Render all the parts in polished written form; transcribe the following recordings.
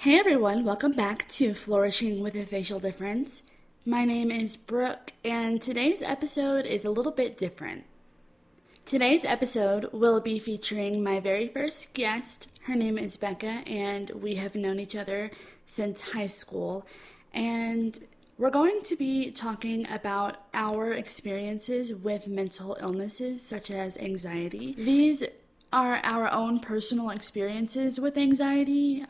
Hey everyone, welcome back to Flourishing with a Facial Difference. My name is Brooke, and today's episode is a little bit different. Today's episode will be featuring my very first guest. Her name is Becca, and we have known each other since high school. And we're going to be talking about our experiences with mental illnesses such as anxiety. These are our own personal experiences with anxiety.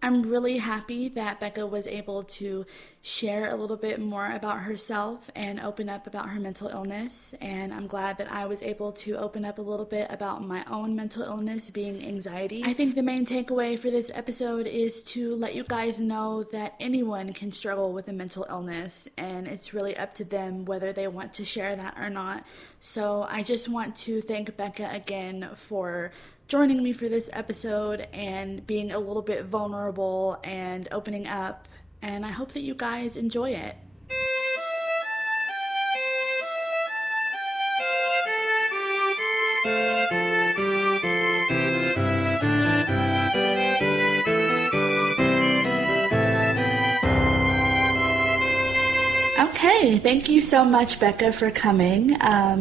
I'm really happy that Becca was able to share a little bit more about herself and open up about her mental illness. And I'm glad that I was able to open up a little bit about my own mental illness being anxiety. I think the main takeaway for this episode is to let you guys know that anyone can struggle with a mental illness, and it's really up to them whether they want to share that or not. So I just want to thank Becca again for joining me for this episode and being a little bit vulnerable and opening up, and I hope that you guys enjoy it. Okay, thank you so much, Becca, for coming.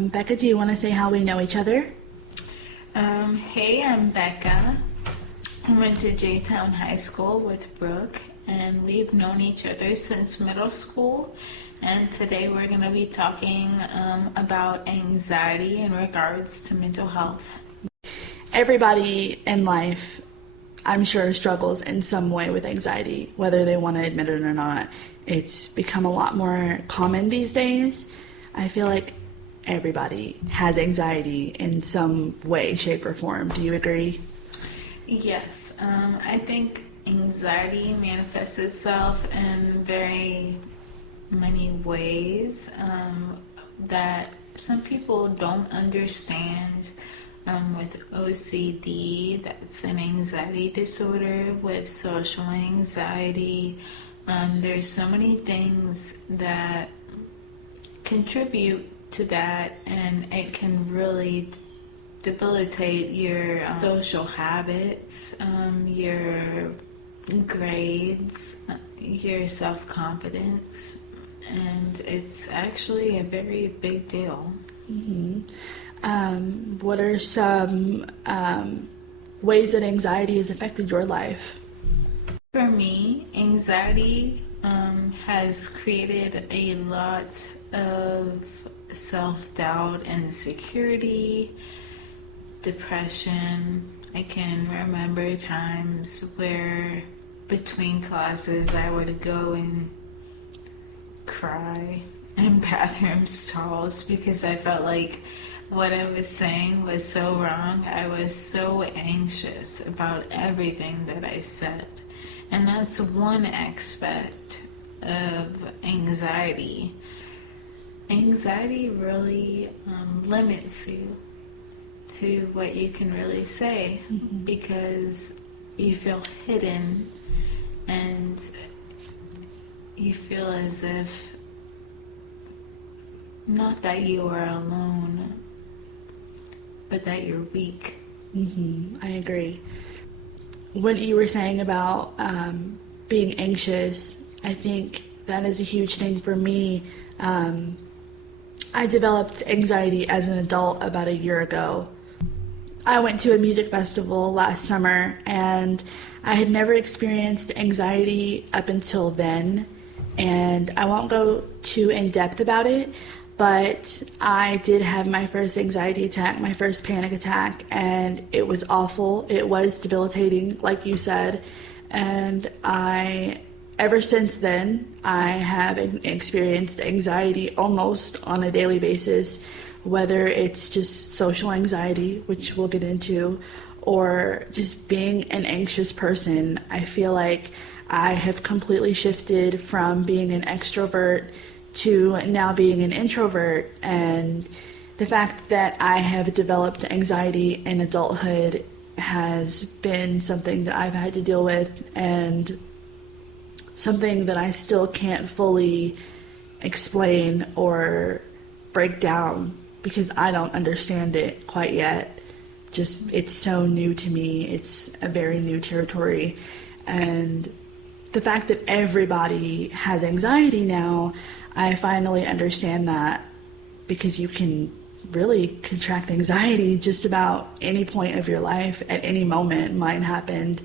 Becca, do you want to say how we know each other? Hey, I'm Becca. I went to J-Town High School with Brooke, and we've known each other since middle school. And today we're going to be talking about anxiety in regards to mental health. Everybody in life, I'm sure, struggles in some way with anxiety, whether they want to admit it or not. It's become a lot more common these days. I feel like everybody has anxiety in some way, shape, or form. Do you agree? Yes, I think anxiety manifests itself in very many ways that some people don't understand. With OCD, that's an anxiety disorder. With social anxiety, there's so many things that contribute to that, and it can really debilitate your social habits, your grades, your self-confidence, and it's actually a very big deal. Mm-hmm. What are some ways that anxiety has affected your life? For me, anxiety has created a lot of self-doubt, insecurity, depression. I can remember times where between classes I would go and cry in bathroom stalls because I felt like what I was saying was so wrong. I was so anxious about everything that I said. And that's one aspect of anxiety. Anxiety really limits you to what you can really say, because you feel hidden and you feel as if not that you are alone, but that you're weak. I agree. What you were saying about being anxious, I think that is a huge thing for me. I developed anxiety as an adult about a year ago. I went to a music festival last summer, and I had never experienced anxiety up until then, and I won't go too in depth about it, but I did have my first anxiety attack, my first panic attack, and it was awful. It was debilitating, like you said, and ever since then, I have experienced anxiety almost on a daily basis, whether it's just social anxiety, which we'll get into, or just being an anxious person. I feel like I have completely shifted from being an extrovert to now being an introvert, and the fact that I have developed anxiety in adulthood has been something that I've had to deal with, and something that I still can't fully explain or break down because I don't understand it quite yet. Just, it's so new to me. It's a very new territory. And the fact that everybody has anxiety now, I finally understand that, because you can really contract anxiety just about any point of your life at any moment. Mine happened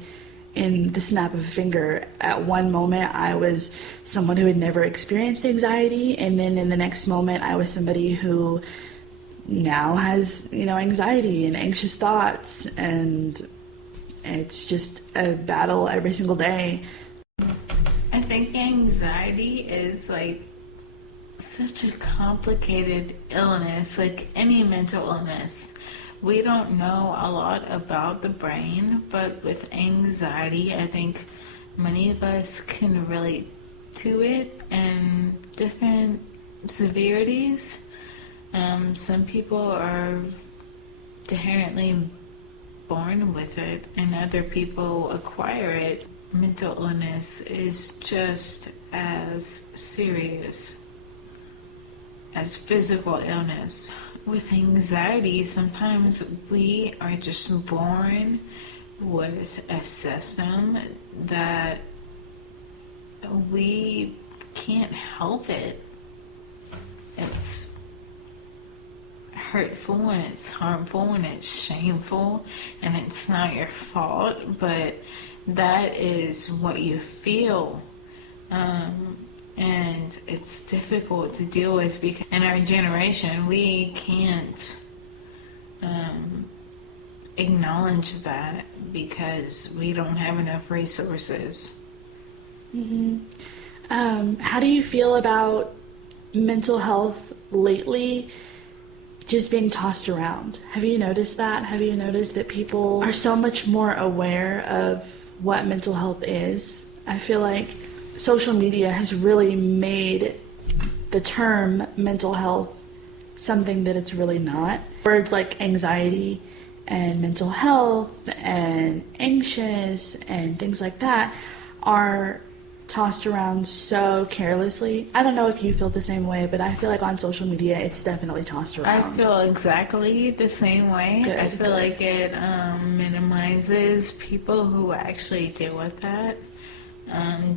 in the snap of a finger. At one moment, I was someone who had never experienced anxiety, and then in the next moment, I was somebody who now has, anxiety and anxious thoughts, and it's just a battle every single day. I think anxiety is like such a complicated illness, like any mental illness. We don't know a lot about the brain, but with anxiety, I think many of us can relate to it in different severities. Some people are inherently born with it, and other people acquire it. Mental illness is just as serious as physical illness. With anxiety, sometimes we are just born with a system that we can't help it. It's hurtful and it's harmful and it's shameful and it's not your fault, but that is what you feel. And it's difficult to deal with because in our generation we can't acknowledge that because we don't have enough resources. How do you feel about mental health lately just being tossed around? Have you noticed that? Have you noticed that people are so much more aware of what mental health is? I feel like social media has really made the term mental health something that it's really not. Words like anxiety and mental health and anxious and things like that are tossed around so carelessly. I don't know if you feel the same way, but I feel like on social media it's definitely tossed around. I feel exactly the same way. Good, I feel good. like it minimizes people who actually deal with that.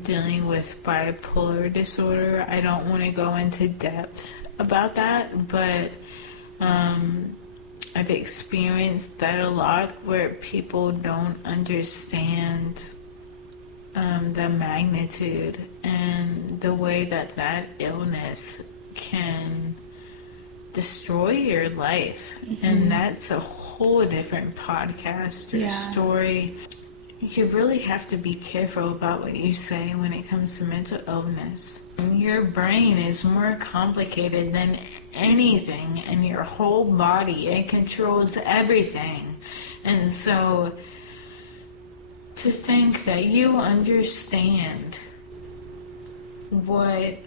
Dealing with bipolar disorder. I don't want to go into depth about that, but I've experienced that a lot where people don't understand the magnitude and the way that that illness can destroy your life. And that's a whole different podcast or story. You really have to be careful about what you say when it comes to mental illness. Your brain is more complicated than anything in your whole body. It controls everything. And so to think that you understand what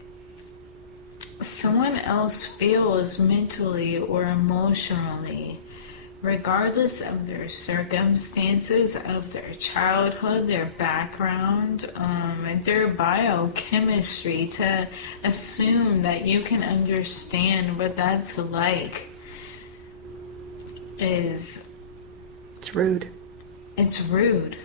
someone else feels mentally or emotionally, regardless of their circumstances, of their childhood, their background, their biochemistry, to assume that you can understand what that's like it's rude. It's rude.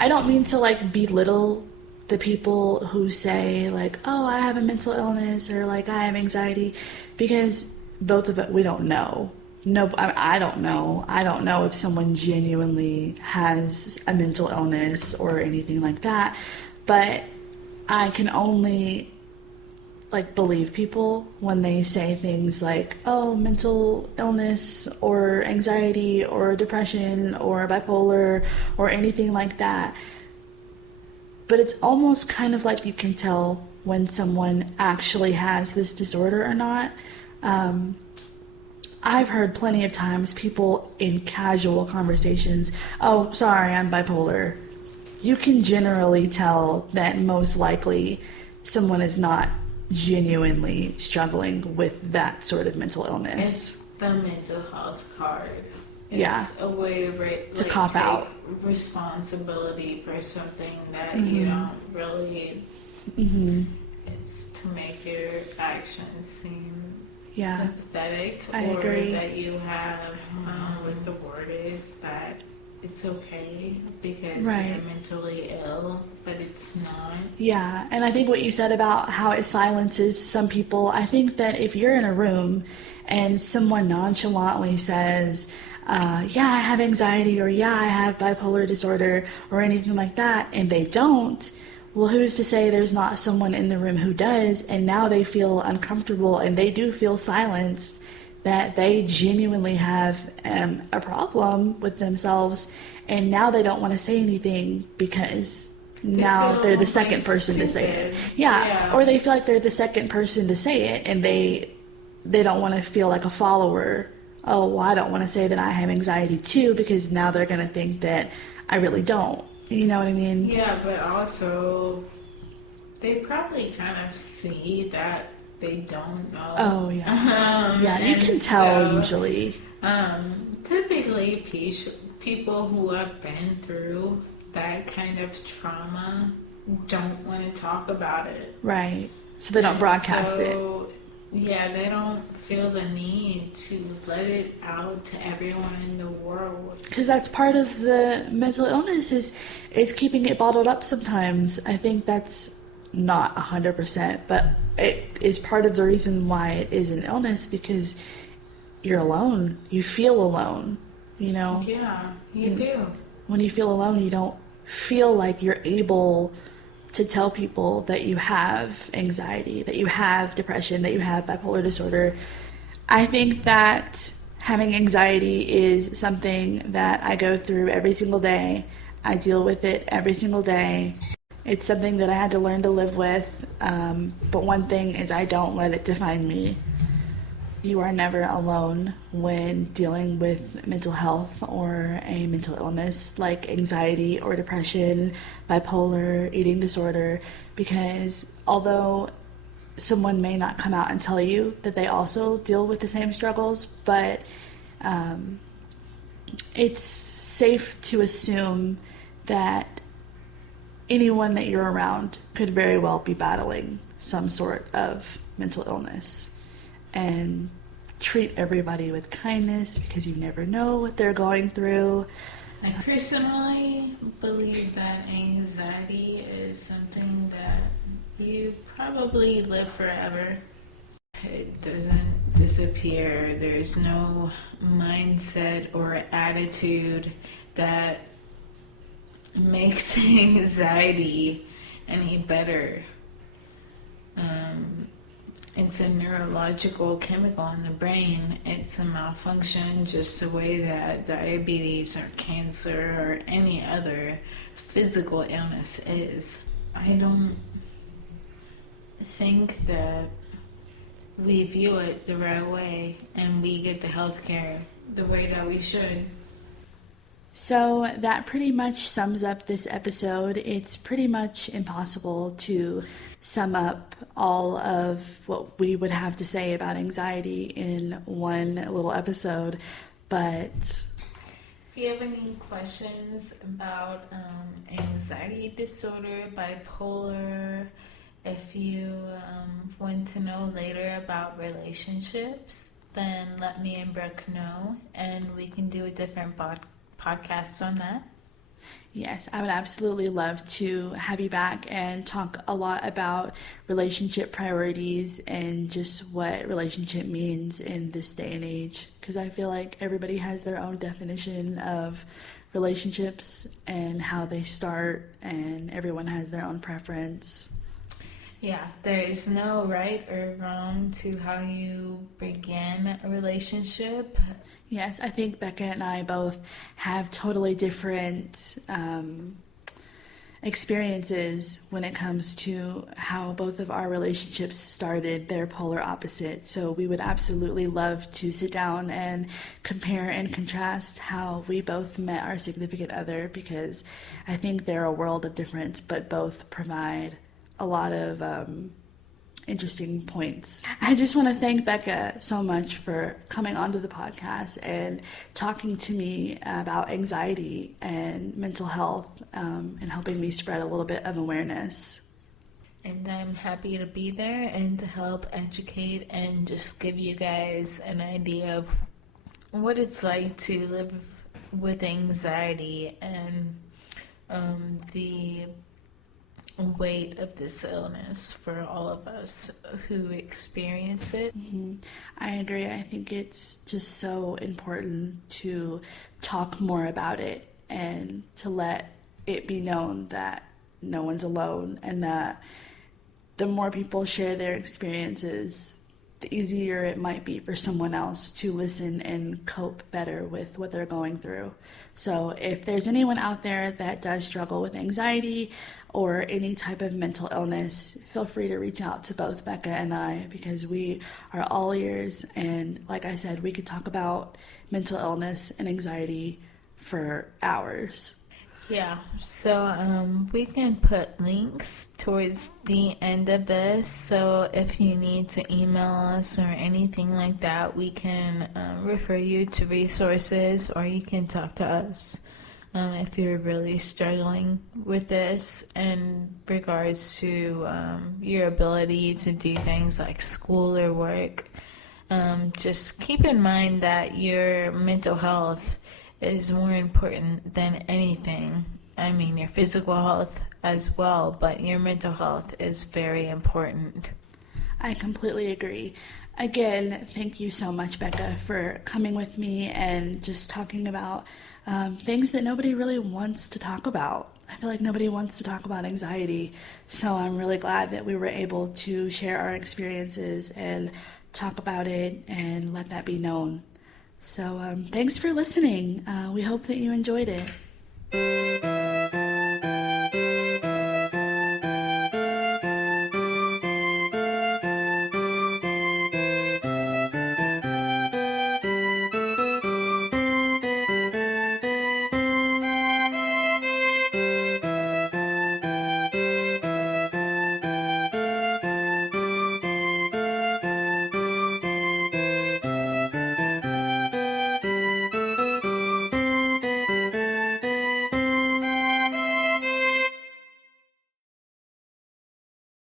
I don't mean to belittle the people who say oh, I have a mental illness, or I have anxiety, because both of it, we don't know. No, I don't know. I don't know if someone genuinely has a mental illness or anything like that, but I can only believe people when they say things like, oh, mental illness or anxiety or depression or bipolar or anything like that. But it's almost kind of like you can tell when someone actually has this disorder or not. I've heard plenty of times people in casual conversations, oh, sorry, I'm bipolar. You can generally tell that most likely someone is not genuinely struggling with that sort of mental illness. It's the mental health card. Yeah. It's a way to cop take out responsibility for something that you don't really. It's to make your actions seem sympathetic, I or agree. that you have what the word is, that it's okay because Right. you're mentally ill, but it's not. Yeah, and I think what you said about how it silences some people, I think that if you're in a room and someone nonchalantly says, yeah, I have anxiety, or yeah, I have bipolar disorder, or anything like that, and they don't, well, who's to say there's not someone in the room who does, and now they feel uncomfortable and they do feel silenced, that they genuinely have a problem with themselves, and now they don't want to say anything because now feel they're the like second person to say it. stupid. Yeah. Yeah. Or they feel like they're the second person to say it, and they don't want to feel like a follower. Oh, well, I don't want to say that I have anxiety too, because now they're going to think that I really don't. You know what I mean? Yeah, but also they probably kind of see that they don't know. Oh, yeah. Yeah, you and can tell so, usually. Typically, people who have been through that kind of trauma don't want to talk about it. Right. So they don't broadcast it. Yeah, they don't feel the need to let it out to everyone in the world. Because that's part of the mental illness is keeping it bottled up sometimes. I think that's not 100%, but it is part of the reason why it is an illness, because you're alone. You feel alone, you know? Yeah, you do. When you feel alone, you don't feel like you're able to tell people that you have anxiety, that you have depression, that you have bipolar disorder. I think that having anxiety is something that I go through every single day. I deal with it every single day. It's something that I had to learn to live with. But one thing is, I don't let it define me. You are never alone when dealing with mental health or a mental illness like anxiety or depression, bipolar, eating disorder, because although someone may not come out and tell you that they also deal with the same struggles, but it's safe to assume that anyone that you're around could very well be battling some sort of mental illness. And treat everybody with kindness, because you never know what they're going through. I personally believe that anxiety is something that you probably live forever. It doesn't disappear. There's no mindset or attitude that makes anxiety any better. It's a neurological chemical in the brain. It's a malfunction just the way that diabetes or cancer or any other physical illness is. I don't think that we view it the right way and we get the health care the way that we should. So that pretty much sums up this episode. It's pretty much impossible to sum up all of what we would have to say about anxiety in one little episode, but if you have any questions about anxiety disorder, bipolar, if you want to know later about relationships, then let me and Brooke know, and we can do a different podcast on that. yes, I would absolutely love to have you back and talk a lot about relationship priorities and just what relationship means in this day and age, because I feel like everybody has their own definition of relationships and how they start, and everyone has their own preference. Yeah, there is no right or wrong to how you begin a relationship. Yes, I think Becca and I both have totally different experiences when it comes to how both of our relationships started. They're polar opposite. So we would absolutely love to sit down and compare and contrast how we both met our significant other, because I think they're a world of difference, but both provide a lot of interesting points. I just want to thank Becca so much for coming onto the podcast and talking to me about anxiety and mental health, and helping me spread a little bit of awareness. And I'm happy to be there and to help educate and just give you guys an idea of what it's like to live with anxiety and the weight of this illness for all of us who experience it. I agree. I think it's just so important to talk more about it and to let it be known that no one's alone, and that the more people share their experiences, the easier it might be for someone else to listen and cope better with what they're going through. So if there's anyone out there that does struggle with anxiety or any type of mental illness, feel free to reach out to both Becca and I, because we are all ears. And like I said, we could talk about mental illness and anxiety for hours. Yeah, so we can put links towards the end of this, so if you need to email us or anything like that, we can refer you to resources, or you can talk to us if you're really struggling with this in regards to your ability to do things like school or work. Just keep in mind that your mental health is more important than anything. I mean, your physical health as well, but your mental health is very important. I completely agree. Again, thank you so much, Becca, for coming with me and just talking about things that nobody really wants to talk about. I feel like nobody wants to talk about anxiety, so I'm really glad that we were able to share our experiences and talk about it and let that be known. So thanks for listening. We hope that you enjoyed it.